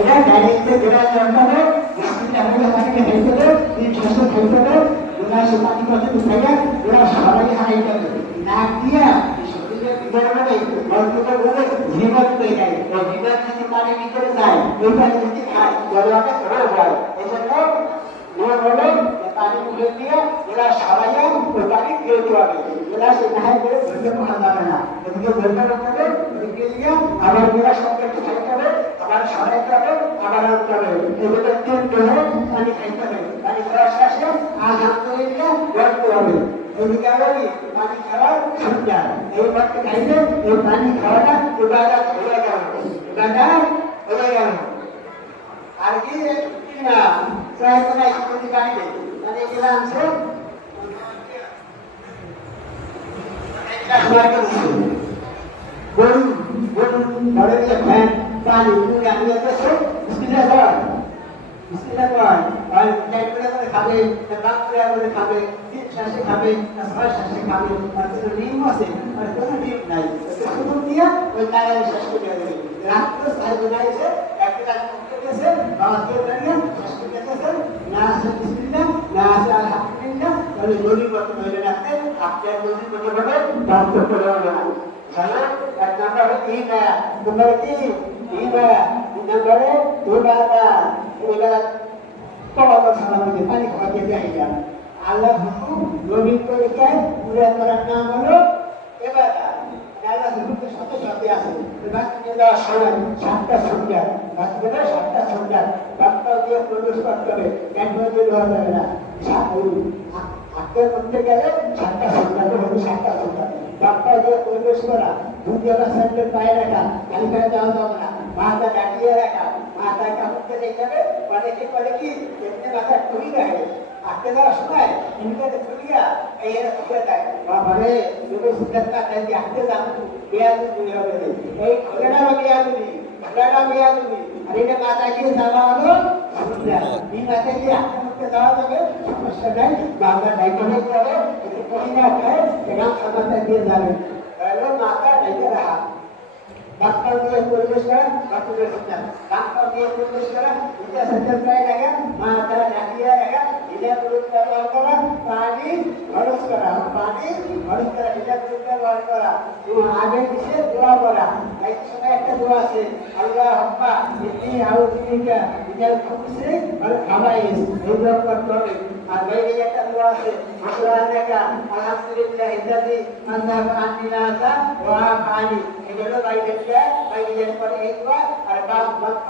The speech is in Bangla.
এটা ডাইরেক্টলি যেটা জন্মাবে বিসমিল্লাহ বলে পানিকে ঢেলে দেবে তিন ছশো ঢেলে দেবে ওরা সে পানি করতে উঠাইয়া ওরা সবাই হারাই যাবে নাক দিয়া শরীরের ভিতরে বলে গল্পটা বলে জীবন হয়ে যায় ওই জীবন যদি পানি ভিতরে যায় ওই পানি যদি খায় তাহলে অনেক রোগ হয় এই জন্য নিয়ম হলো পানি মুখে দিয়ে ওরা সবাই ওই পানি খেতে হবে ওরা সে না করে ধরতে পারা যাবে না এদিকে ধরতে হবে ওদিকে দিয়ে আবার ওরা সঙ্গে একটু খাইতে হবে আবার সরাইতে হবে আবার আনতে হবে এগুলো তিনটে হয়ে পানি খাইতে হবে পানি খাওয়ার শেষে আলহামদুলিল্লাহ বলতে হবে এদিকে আবার পানি খাওয়ার সুবিধা এই পানি খাইলে এই পানি খাওয়াটা ইবাদত হয়ে গেল ইবাদত হয়ে গেল আর কি না চাই তো নাই যদি পানি দেয় মানে এগুলো আনছে গরু গরু ঘরে দিয়ে ফ্যান পানি তুমি আমি এসেছো বিসমিল্লাহ কর বিসমিল্লাহ কর আর চাই করে খাবে বাপ করে খাবে তিন শ্বাসে খাবে ছয় শ্বাসে খাবে আর কোনো নিয়ম আছে আর কোনো নিয়ম নাই শুধু দিয়ে ওই তারা শ্বাস করে দেবে রাত্র সাড়ে বেলা এসে একটা কাজ করতে গেছে বাবা কে দাঁড়িয়ে শ্বাস করে গেছে না আছে বিসমিল্লাহ না আছে আলহামদুলিল্লাহ তাহলে গরিব মতো হয়ে রাখতে আপনার গরিব মতো ভাবে দান্ত করে হবে না তাহলে এক নাম্বার হলো এই মায়া তোমরা কি এই মায়া দুই নম্বরে ইবাদত ইবাদত তোমাদের সামনে পানি খাওয়াতে যাই না আল্লাহ হুকুম নবীর তরিকায় পুরো করার নাম হলো ইবাদত আল্লাহ হুকুমের সাথে সাথে আছে বাকি দেওয়ার সময় 7টা সংখ্যা বাকি দেওয়া 7টা সংখ্যা বাপ্পা দিয়ে প্রবেশ করতে হবে ক্যান্টার দিয়ে দেওয়া যাবে না হাতের মধ্যে গেলে 7টা সংখ্যা তো হবে 7টা সংখ্যা বাপ্পা দিয়ে প্রবেশ করা দুটিওয়ালা স্যান্ডেল পায়ে রাখা খালি পায়ে যাওয়া যাবে না মাথা ডাকিয়ে রাখা মাথায় কাপড়তে দিয়ে যাবে অনেকে করে কি এমনি মাথা টুই রাখে আটকে দেওয়ার সময় ইনকাতে টুইয়া এই এরা টুকে দেয় বাবারে তুমি সুন্দরতা দিয়ে আটকে যাবো বেয়াদু তুমি হবে এই খোলেটা বেয়াদু খোলেটা বেয়াদু আর এটা মাথায় গিয়ে যাওয়া হলো এই মাথায় গিয়ে আটকে মুখতে যাওয়া যাবে সমস্যা নাই বাংলা ডাইকে নিতে হবে কিন্তু কহিনা খায় সেখান মাথায় দিয়ে যাবে তাহলে মাথা ডাইকে রাখা বাক্কা দিয়ে পরিবেশ করা বাক্যের সন্তান বাক্কা দিয়ে পরিবেশ করা এটা সন্তান প্রায় লাগা মাথা ডাকিয়ে রাখা এটা পুরুষ ব্যবহার করা পানি খরচ করা এটা পুরুষ ব্যবহার করা আগে পিছিয়ে দোয়া করা এই সময় একটা দোয়া আছে আল্লাহ হব্বা ইন্নি আউযুবিকা মিনাল খুবুসি ওয়াল খাবাইস এই দোয়া করতে হবে আর বাইরে একটা দোয়া আছে সুবহানাকা আলহামদুলিল্লাহ ইল্লাযী আযহাবা আন্নি নাসা ওয়া আফানি এগুলো বাইরে পরে এই দোয়া আর বাদ বাক্য